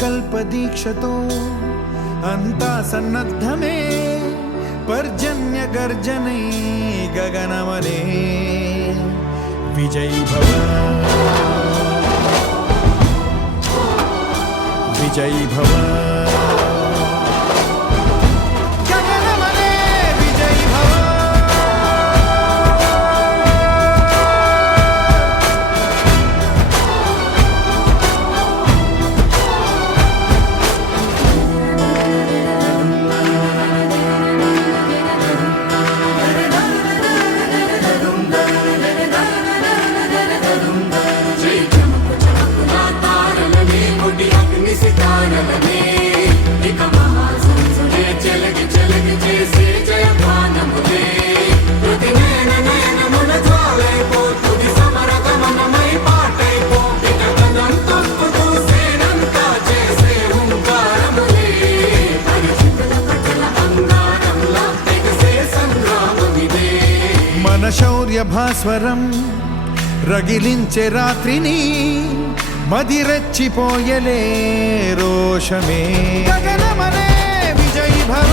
సంకల్ప దీక్షతో అంతా సన్నద్ధమే పర్జన్య గర్జనై గగనమనే విజయీ భవ విజయీ భవ శౌర్య భాస్వరం రగిలించే రాత్రిని మదిరెచ్చిపోయలే రోషమే గగనమనే విజయీ భవ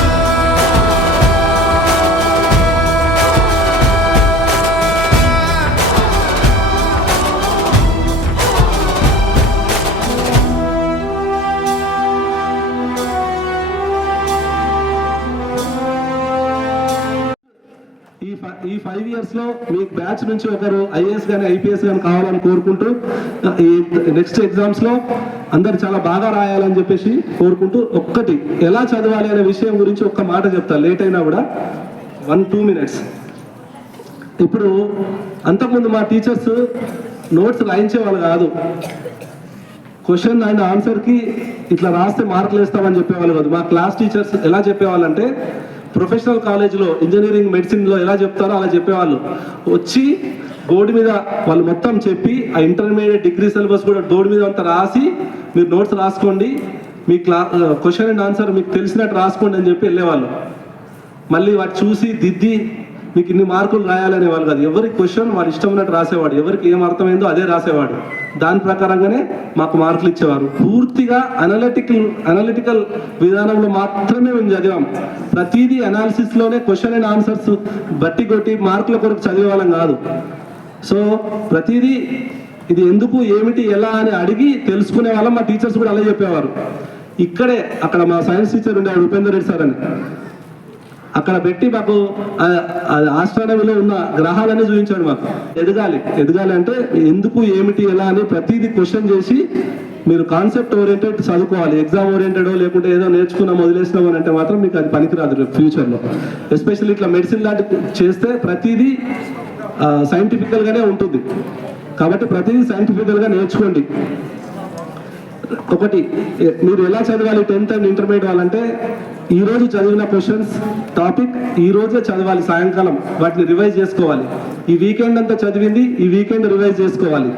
ఈ 5 years లో మీ బ్యాచ్ నుంచి ఒకరు ఐఏఎస్ కానీ ఐపీఎస్ కానీ కావాలని కోరుకుంటూ ఈ నెక్స్ట్ ఎగ్జామ్స్ లో అందరు చాలా బాగా రాయాలని చెప్పేసి కోరుకుంటూ ఒక్కటి ఎలా చదవాలి అనే విషయం గురించి ఒక్క మాట చెప్తా, లేట్ అయినా కూడా 1-2 minutes. ఇప్పుడు అంతకుముందు మా టీచర్స్ నోట్స్ రాయించేవాళ్ళు కాదు, క్వశ్చన్ అండ్ ఆన్సర్కి ఇట్లా రాస్తే మార్కులు వేస్తామని చెప్పేవాళ్ళు కాదు. మా క్లాస్ టీచర్స్ ఎలా చెప్పేవాళ్ళంటే ప్రొఫెషనల్ కాలేజ్లో ఇంజనీరింగ్ మెడిసిన్లో ఎలా చెప్తారో అలా చెప్పేవాళ్ళు. వచ్చి బోర్డు మీద వాళ్ళు మొత్తం చెప్పి ఆ ఇంటర్మీడియట్ డిగ్రీ సిలబస్ కూడా బోర్డు మీద అంతా రాసి మీరు నోట్స్ రాసుకోండి, మీ క్వశ్చన్ అండ్ ఆన్సర్ మీకు తెలిసినట్టు రాసుకోండి అని చెప్పి వెళ్ళేవాళ్ళు. మళ్ళీ వాటి చూసి దిద్ది మీకు ఇన్ని మార్కులు రాయాలనే వాళ్ళు కాదు, ఎవరికి క్వశ్చన్ వాడు ఇష్టం ఉన్నట్టు రాసేవాడు, ఎవరికి ఏం అర్థమైందో అదే రాసేవాడు, దాని ప్రకారంగానే మాకు మార్కులు ఇచ్చేవారు. పూర్తిగా అనలిటికల్ విధానంలో మాత్రమే మేము చదివాం. ప్రతిదీ అనాలిసిస్లోనే క్వశ్చన్ అండ్ ఆన్సర్స్ బట్టి కొట్టి మార్కుల కొరకు చదివే వాళ్ళం కాదు. సో ప్రతిదీ ఇది ఎందుకు ఏమిటి ఎలా అని అడిగి తెలుసుకునే వాళ్ళం. మా టీచర్స్ కూడా అలా చెప్పేవారు. ఇక్కడే అక్కడ మా సైన్స్ టీచర్ ఉండేవాడు ఉపేందర్ రెడ్డి సార్ అని, అక్కడ పెట్టి మాకు ఆస్ట్రానమీలో ఉన్న గ్రహాలన్నీ చూపించాడు. మాకు ఎదగాలి అంటే ఎందుకు ఏమిటి ఎలా అని ప్రతిదీ క్వశ్చన్ చేసి మీరు కాన్సెప్ట్ ఓరియంటెడ్ చదువుకోవాలి. ఎగ్జామ్ ఓరియంటెడ్ లేకుంటే ఏదో నేర్చుకున్నాం వదిలేసినాం అని అంటే మాత్రం మీకు అది పనికిరాదు ఫ్యూచర్లో. ఎస్పెషల్లీ ఇట్లా మెడిసిన్ లాంటి చేస్తే ప్రతిదీ సైంటిఫికల్గానే ఉంటుంది. కాబట్టి ప్రతిదీ సైంటిఫికల్గా నేర్చుకోండి. ఒకటి మీరు ఎలా చదవాలి 10th అండ్ ఇంటర్మీడియట్ వాళ్ళంటే ఈరోజు చదివిన క్వశ్చన్స్ టాపిక్ ఈ రోజే చదవాలి, సాయంకాలం వాటిని రివైజ్ చేసుకోవాలి. ఈ వీకెండ్ అంతా చదివింది ఈ వీకెండ్ రివైజ్ చేసుకోవాలి.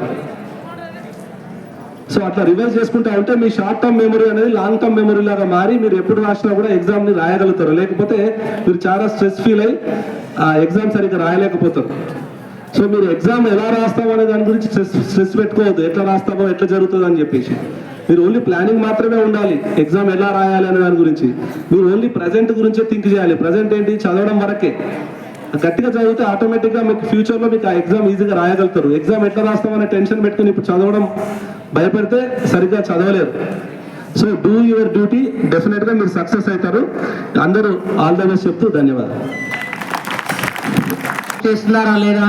సో అట్లా రివైజ్ చేసుకుంటా ఉంటే మీ షార్ట్ టర్మ్ మెమరీ అనేది లాంగ్ టర్మ్ మెమరీ లాగా మారి మీరు ఎప్పుడు రాసినా కూడా ఎగ్జామ్ని రాయగలుగుతారు. లేకపోతే మీరు చాలా స్ట్రెస్ ఫీల్ అయ్యి ఆ ఎగ్జామ్ సరిగ్గా రాయలేకపోతారు. సో మీరు ఎగ్జామ్ ఎలా రాస్తామో అనే దాని గురించి స్ట్రెస్ పెట్టుకోవద్దు, ఎట్లా రాస్తామో ఎట్లా జరుగుతుంది అని చెప్పేసి. మీరు ఓన్లీ ప్లానింగ్ మాత్రమే ఉండాలి, ఎగ్జామ్ ఎలా రాయాలి అనే దాని గురించి. మీరు ఓన్లీ ప్రజెంట్ గురించే థింక్ చేయాలి. ప్రజెంట్ ఏంటి, చదవడం వరకే. గట్టిగా చదివితే ఆటోమేటిక్గా మీకు ఫ్యూచర్లో మీకు ఆ ఎగ్జామ్ ఈజీగా రాయగలుగుతారు. ఎగ్జామ్ ఎట్లా రాస్తామనే టెన్షన్ పెట్టుకుని ఇప్పుడు చదవడం భయపడితే సరిగ్గా చదవలేరు. సో డూ యువర్ డ్యూటీ, డెఫినెట్గా మీరు సక్సెస్ అవుతారు. అందరూ ఆల్ ద బెస్ట్ చెప్తూ ధన్యవాదాలు. చేస్తున్నారా లేదా,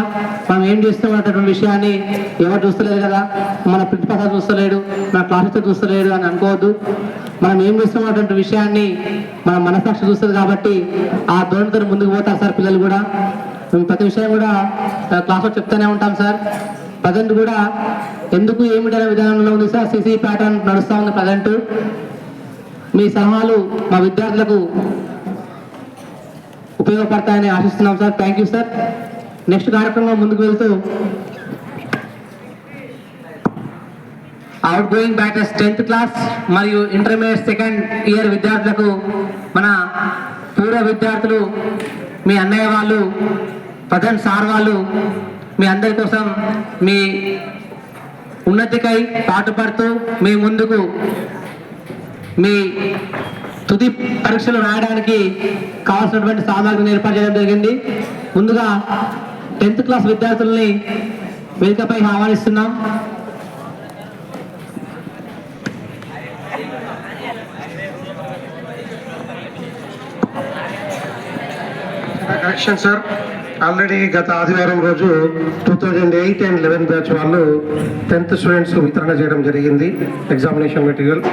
మనం ఏం చేస్తామన్నటువంటి విషయాన్ని ఎవరు చూస్తలేదు కదా, మన ప్రిన్సిపల్ చూస్తలేడు, మన క్లాస్ చూస్తలేడు అని అనుకోవద్దు. మనం ఏం చేస్తామన్నటువంటి విషయాన్ని మన మనసాక్షి చూస్తుంది. కాబట్టి ఆ ధోరణితో ముందుకు పోతారు సార్ పిల్లలు కూడా. మేము ప్రతి విషయం కూడా క్లాస్లో చెప్తూనే ఉంటాం సార్. ప్రజెంట్ కూడా ఎందుకు ఏమిటనే విధానంలో ఉంది సార్, సిసి ప్యాటర్న్ నడుస్తూ ఉంది ప్రజెంట్. మీ సలహాలు మా విద్యార్థులకు ఉపయోగపడతాయని ఆశిస్తున్నాం sir. Thank you sir. Next కార్యక్రమం ముందుకు వెళ్తూ out going batters 10th class మరియు ఇంటర్మీడియట్ 2nd ఇయర్ విద్యార్థులకు మన పూర్వ విద్యార్థులు, మీ అన్నయ్య వాళ్ళు, ప్రజెంట్ సార్ వాళ్ళు మీ అందరి కోసం మీ ఉన్నతికై పాటుపడుతూ మీ ముందుకు మీ తుది పరీక్షలు రాయడానికి కావాల్సినటువంటి సామాగ్రిని ఏర్పాటు చేయడం జరిగింది. ముందుగా 10th క్లాస్ విద్యార్థుల్ని వేదికపై ఆహ్వానిస్తున్నాం. కరెక్షన్ సార్, ఆల్రెడీ గత ఆదివారం రోజు 2008 అండ్ 11 బ్యాచ్ వాళ్ళు 10th స్టూడెంట్స్ వితరణ చేయడం జరిగింది ఎగ్జామినేషన్ మెటీరియల్.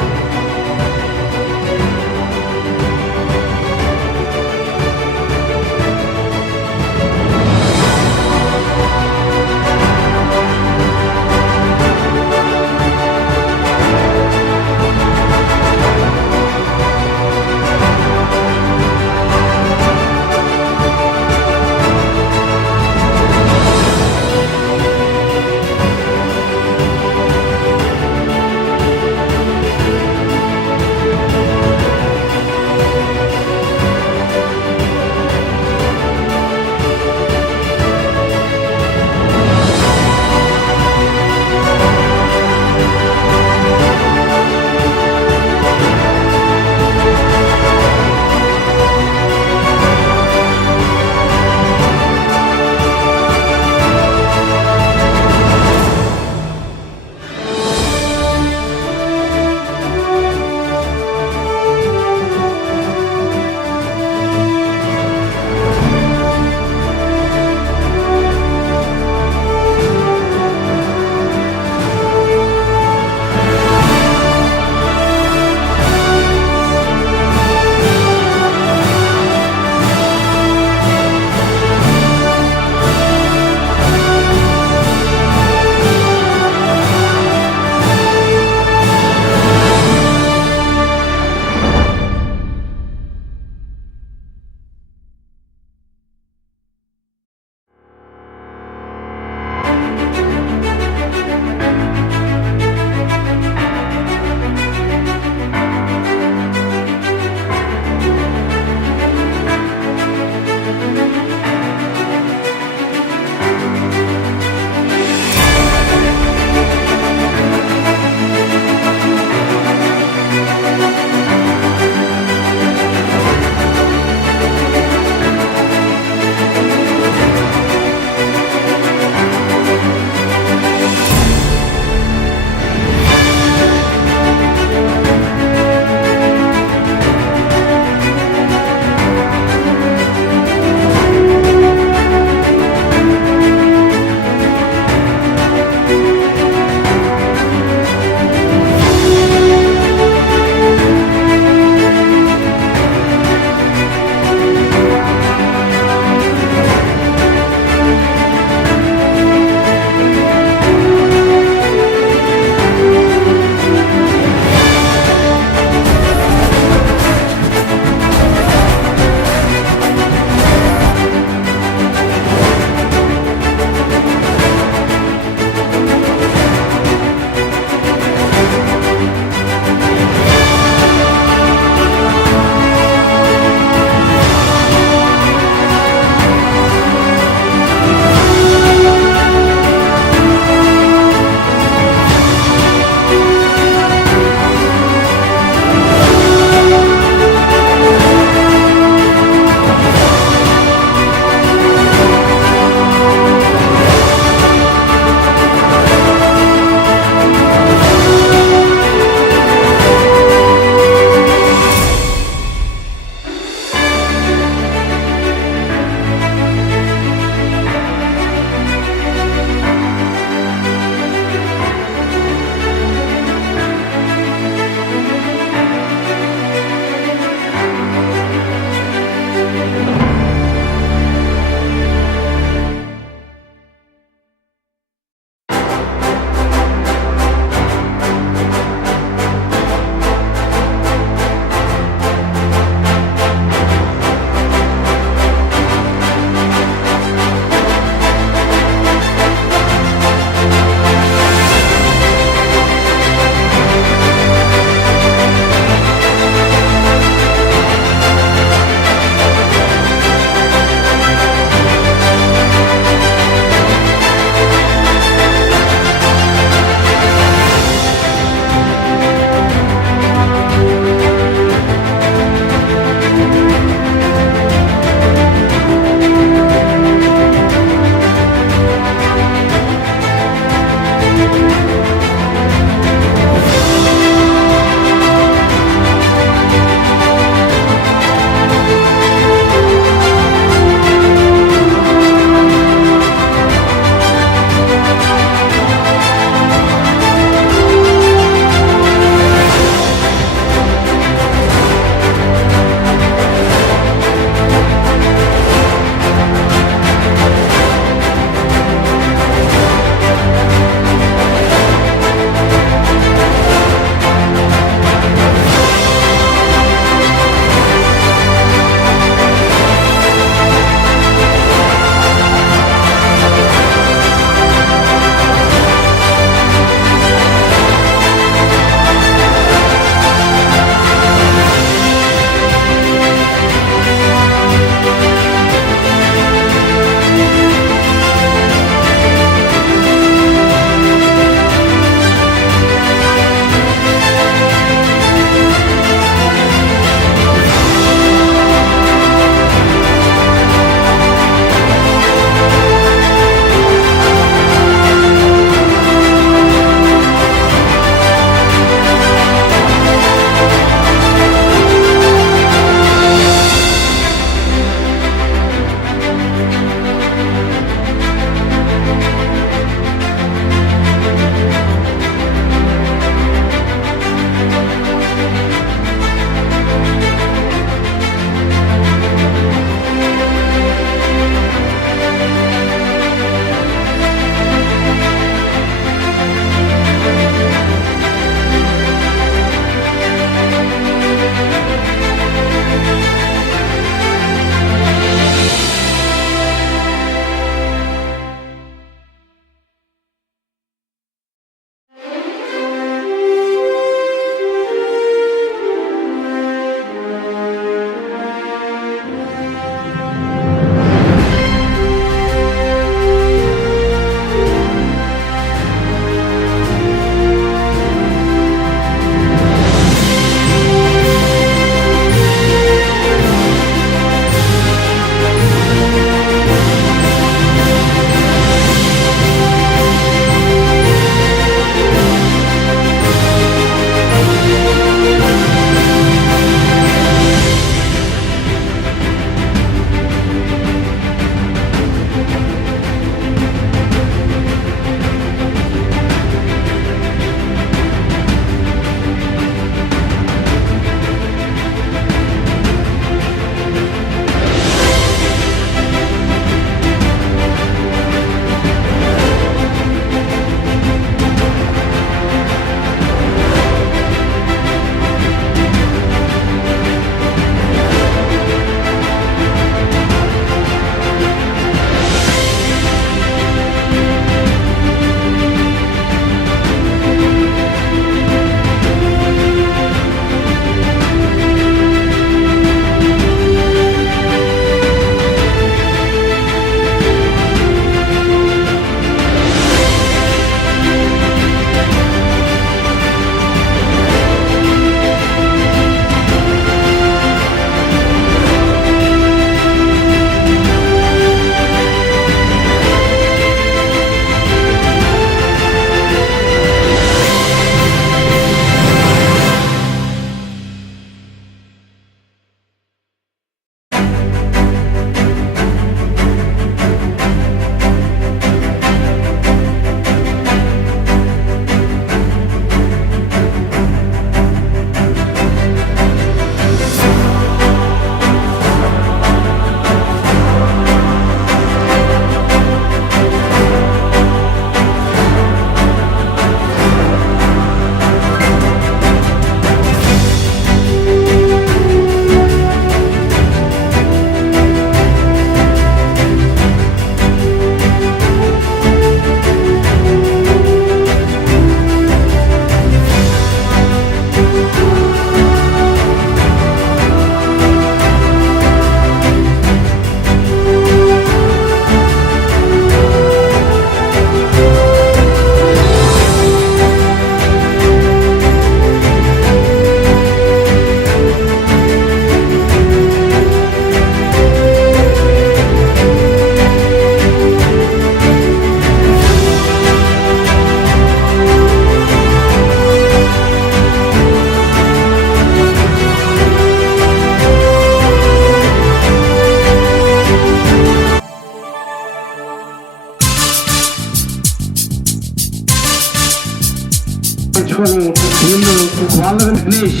తీసుకొని వీళ్ళు వాళ్ళ విఘ్నేష్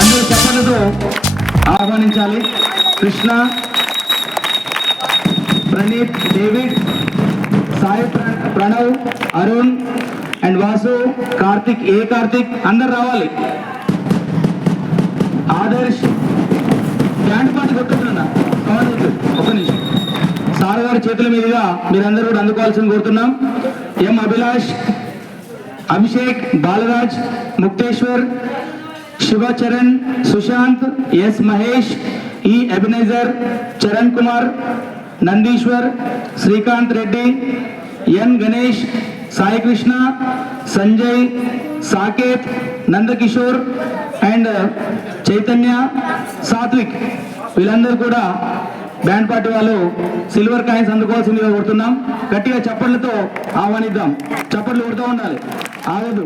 అందరూ చెప్పలతో ఆహ్వానించాలి. కృష్ణ, ప్రణీత్, డేవిడ్, సాయి ప్రణవ్, అరుణ్ అండ్ వాసు, కార్తిక్, కార్తిక్ అందరు రావాలి. ఆదర్శ్ బ్యాండ్ పార్టీ కొట్టుతున్నా ఒక నిమిషం. సార్ గారి చేతుల మీదుగా మీరందరూ కూడా అందుకోవాల్సింది కోరుతున్నాం. ఎం అభిలాష్, అభిషేక్, బాలరాజ్, ముక్తేశ్వర్, శివచరణ్, సుశాంత్, ఎస్ మహేష్, ఈ Ebenezer, Charan Kumar, Nandishwar, Srikanth Reddy, N Ganesh, Sai Krishna, Sanjay, Saketh, Nandakishore and Chaitanya, Satvik వీళ్ళందరూ కూడా బ్యాండ్ పార్టీ వాళ్ళు సిల్వర్ కాయిన్స్ అందుకోవాల్సిందిగా కోరుతున్నాం. గట్టిగా చప్పట్లతో ఆహ్వానిద్దాం. చప్పట్లు కొడుతూ ఉండాలి, ఆగదు.